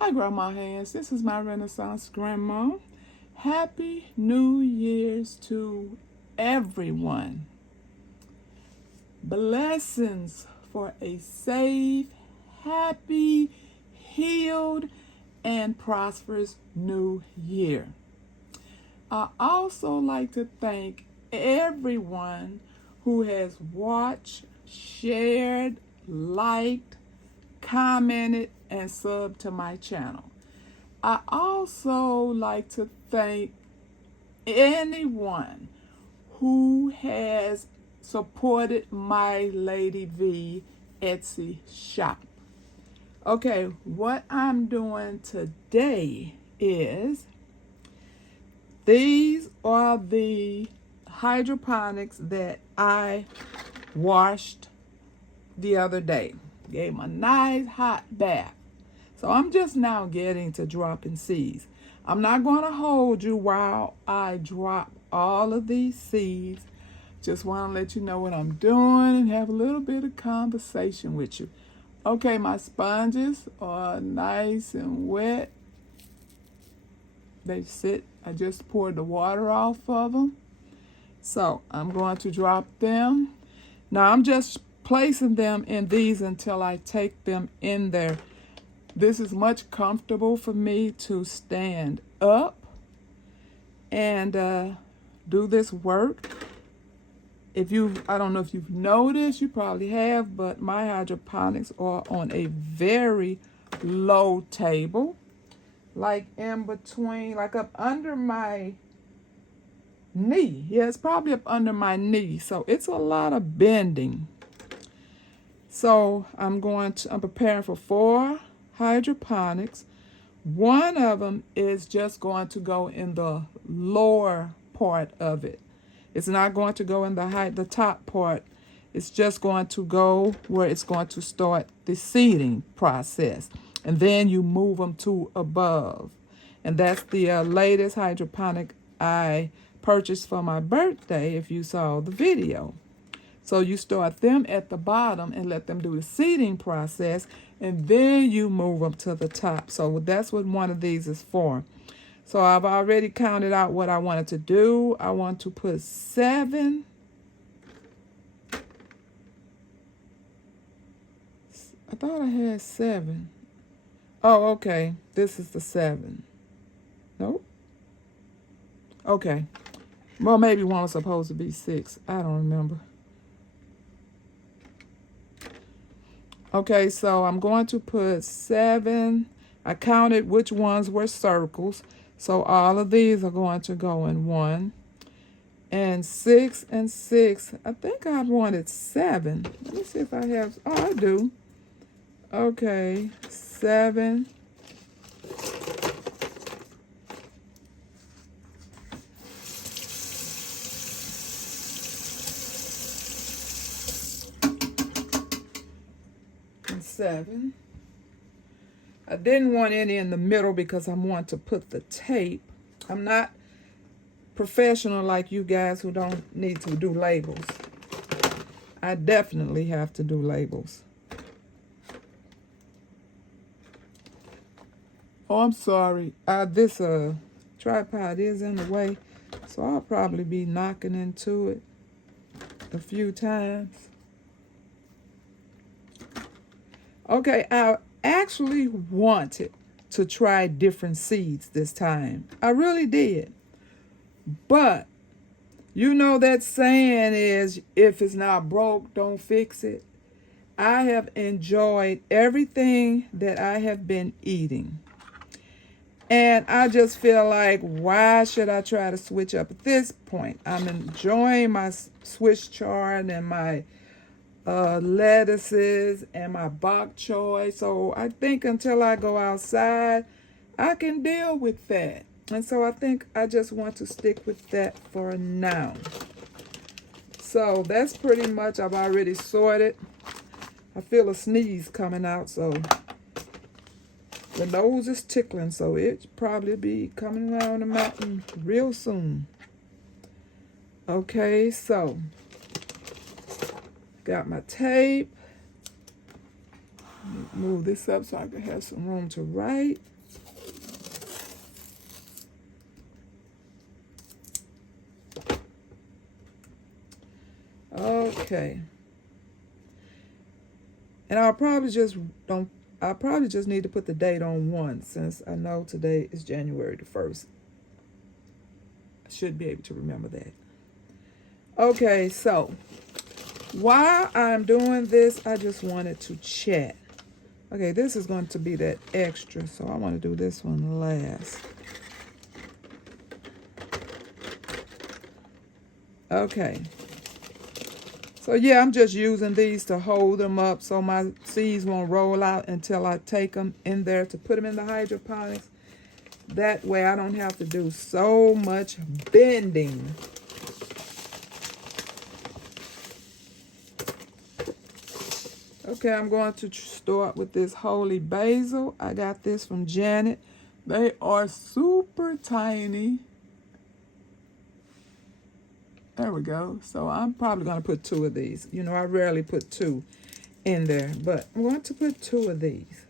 Hi, Grandma Hands. This is my Renaissance Grandma. Happy New Year's to everyone. Blessings for a safe, happy, healed, and prosperous new year. I also like to thank everyone who has watched, shared, liked, commented, and subbed to my channel. I also like to thank anyone who has supported my Lady V Etsy shop. Okay, what I'm doing today is these are the hydroponics that I washed the other day. Gave them a nice hot bath. So I'm just now getting to dropping seeds. I'm not going to hold you while I drop all of these seeds. Just want to let you know what I'm doing and have a little bit of conversation with you. Okay, my sponges are nice and wet. They sit. I just poured the water off of them. So I'm going to drop them. Now I'm just placing them in these until I take them in there. This is much comfortable for me to stand up and do this work. I don't know if you've noticed, you probably have, but my hydroponics are on a very low table, like in between, like up under my knee. Yeah, it's probably up under my knee, so it's a lot of bending. So I'm preparing for 4 hydroponics. One of them is just going to go in the lower part of it. It's not going to go in the top part. It's just going to go where it's going to start the seeding process. And then you move them to above. And that's the latest hydroponic I purchased for my birthday, if you saw the video. So you start them at the bottom and let them do the seeding process, and then you move them to the top. So that's what one of these is for. So I've already counted out what I wanted to do. I want to put 7. I thought I had 7. Oh, okay. This is the 7. Nope. Okay. Well, maybe one was supposed to be 6. I don't remember. Okay, so I'm going to put 7. I counted which ones were circles. So all of these are going to go in 1. And 6 and 6. I think I wanted 7. Let me see if I have. Oh, I do. Okay, 7. And 7. I didn't want any in the middle because I want to put the tape. I'm not professional like you guys who don't need to do labels. I definitely have to do labels. Oh, I'm sorry. This tripod is in the way, so I'll probably be knocking into it a few times. Okay, I actually wanted to try different seeds this time. I really did. But you know that saying is, if it's not broke, don't fix it. I have enjoyed everything that I have been eating. And I just feel like, why should I try to switch up at this point? I'm enjoying my Swiss chard and my lettuces and my bok choy. So I think until I go outside, I can deal with that. And so I think I just want to stick with that for now. So that's pretty much, I've already sorted. I feel a sneeze coming out, so the nose is tickling, so it probably be coming around the mountain real soon. Okay, so got my tape. Move this up so I can have some room to write. Okay. And I'll probably just need to put the date on one, since I know today is January the 1st. I should be able to remember that. Okay, so while I'm doing this, I just wanted to chat. Okay, this is going to be that extra, so I want to do this one last. Okay. So yeah, I'm just using these to hold them up so my seeds won't roll out until I take them in there to put them in the hydroponics. That way I don't have to do so much bending. Okay, I'm going to start with this holy basil. I got this from Janet. They are super tiny. There we go. So I'm probably going to put 2 of these. You know, I rarely put 2 in there, but I'm going to put 2 of these.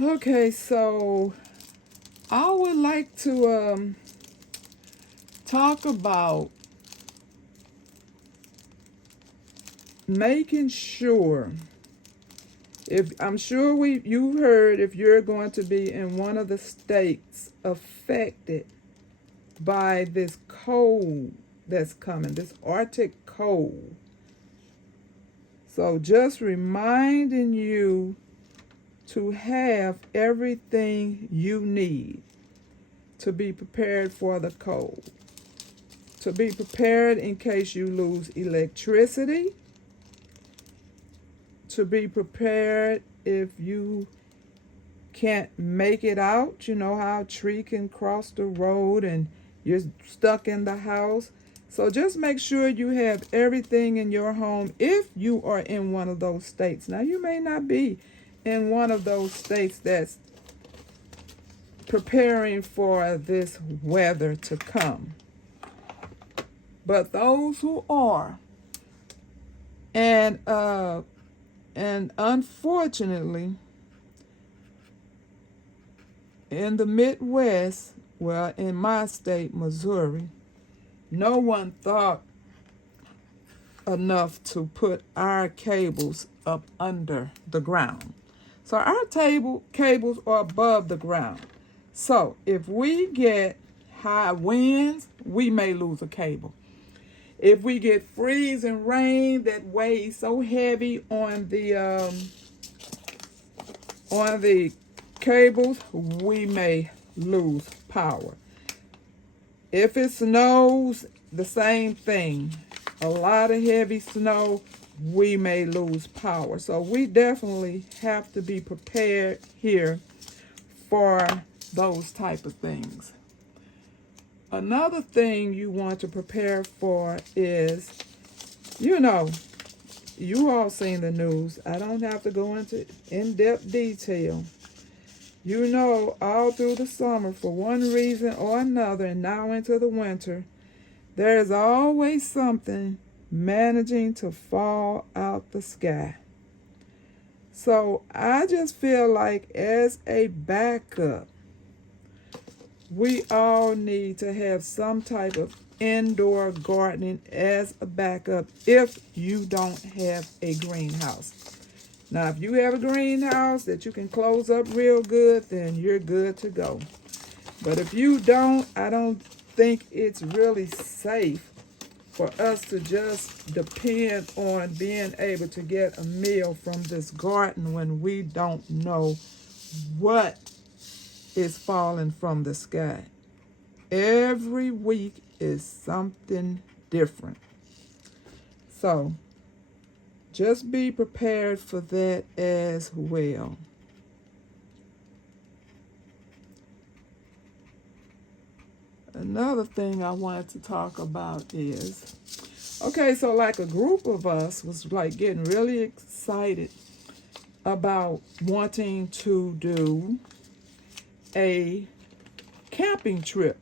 Okay, so I would like to talk about making sure, if I'm sure you heard, if you're going to be in one of the states affected by this cold that's coming, this Arctic cold. So just reminding you to have everything you need to be prepared for the cold. To be prepared in case you lose electricity. To be prepared if you can't make it out. You know how a tree can cross the road and you're stuck in the house. So just make sure you have everything in your home if you are in one of those states. Now, you may not be in one of those states that's preparing for this weather to come. But those who are, and unfortunately, in the Midwest, well, in my state, Missouri, no one thought enough to put our cables up under the ground. So our cables are above the ground. So if we get high winds, we may lose a cable. If we get freezing rain that weighs so heavy on the cables, we may lose power. If it snows, the same thing. A lot of heavy snow, we may lose power. So we definitely have to be prepared here for those type of things. Another thing you want to prepare for is, you know, you all seen the news. I don't have to go into in-depth detail. You know, all through the summer, for one reason or another, and now into the winter, there is always something managing to fall out the sky. So I just feel like as a backup, we all need to have some type of indoor gardening as a backup if you don't have a greenhouse. Now, if you have a greenhouse that you can close up real good, then you're good to go. But if you don't, I don't think it's really safe for us to just depend on being able to get a meal from this garden when we don't know what is falling from the sky. Every week is something different. So just be prepared for that as well. Another thing I wanted to talk about is, okay, so like a group of us was like getting really excited about wanting to do a camping trip.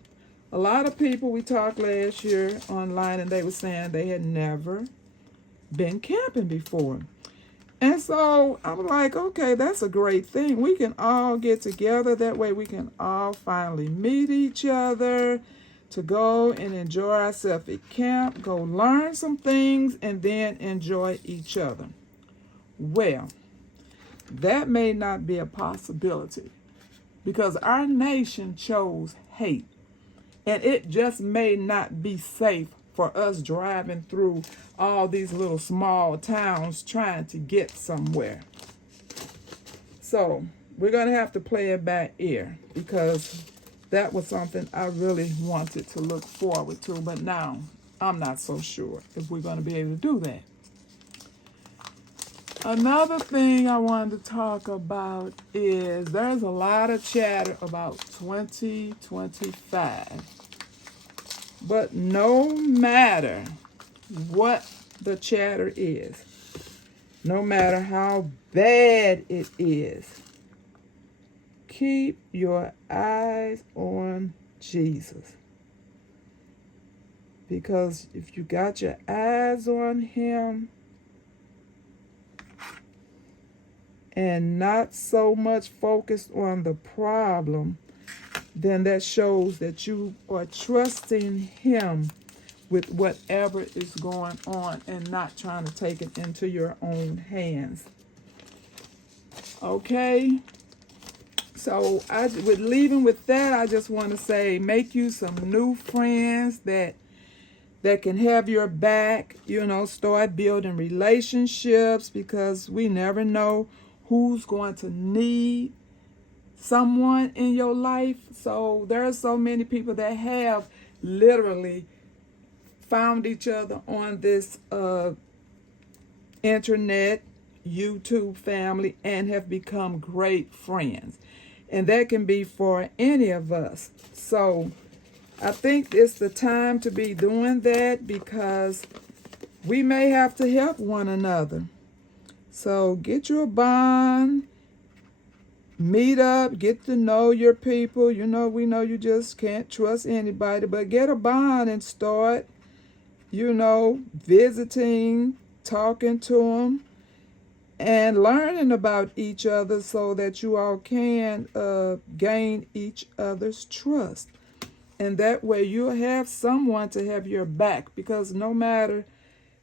A lot of people, we talked last year online, and they were saying they had never been camping before. And so I'm like, okay, that's a great thing. We can all get together. That way we can all finally meet each other to go and enjoy ourselves at camp, go learn some things, and then enjoy each other. Well, that may not be a possibility because our nation chose hate. And it just may not be safe for us driving through all these little small towns trying to get somewhere. So we're going to have to play it by ear because that was something I really wanted to look forward to. But now I'm not so sure if we're going to be able to do that. Another thing I wanted to talk about is there's a lot of chatter about 2025. But no matter what the chatter is, no matter how bad it is, keep your eyes on Jesus. Because if you got your eyes on him and not so much focused on the problem, then that shows that you are trusting him with whatever is going on and not trying to take it into your own hands. Okay? So with leaving with that, I just want to say make you some new friends that can have your back, start building relationships because we never know who's going to need someone in your life. So there are so many people that have literally found each other on this internet, YouTube family, and have become great friends. And that can be for any of us. So I think it's the time to be doing that because we may have to help one another. So get you a bond, meet up, get to know your people. We know you just can't trust anybody, but get a bond and start, visiting, talking to them, and learning about each other so that you all can gain each other's trust. And that way you'll have someone to have your back, because no matter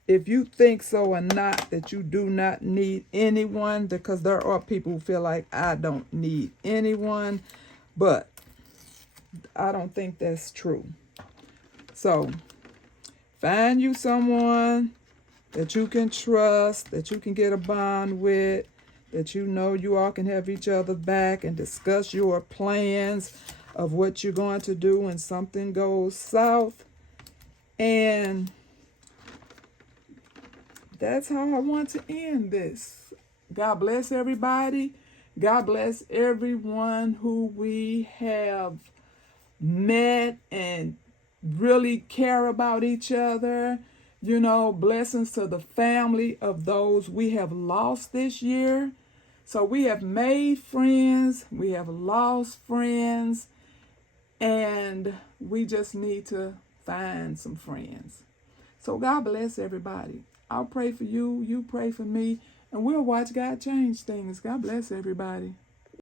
if you think so or not, that you do not need anyone, because there are people who feel like I don't need anyone, but I don't think that's true. So find you someone that you can trust, that you can get a bond with, that you all can have each other back and discuss your plans of what you're going to do when something goes south. And that's how I want to end this. God bless everybody. God bless everyone who we have met and really care about each other. Blessings to the family of those we have lost this year. So we have made friends, we have lost friends, and we just need to find some friends. So God bless everybody. I'll pray for you, you pray for me, and we'll watch God change things. God bless everybody.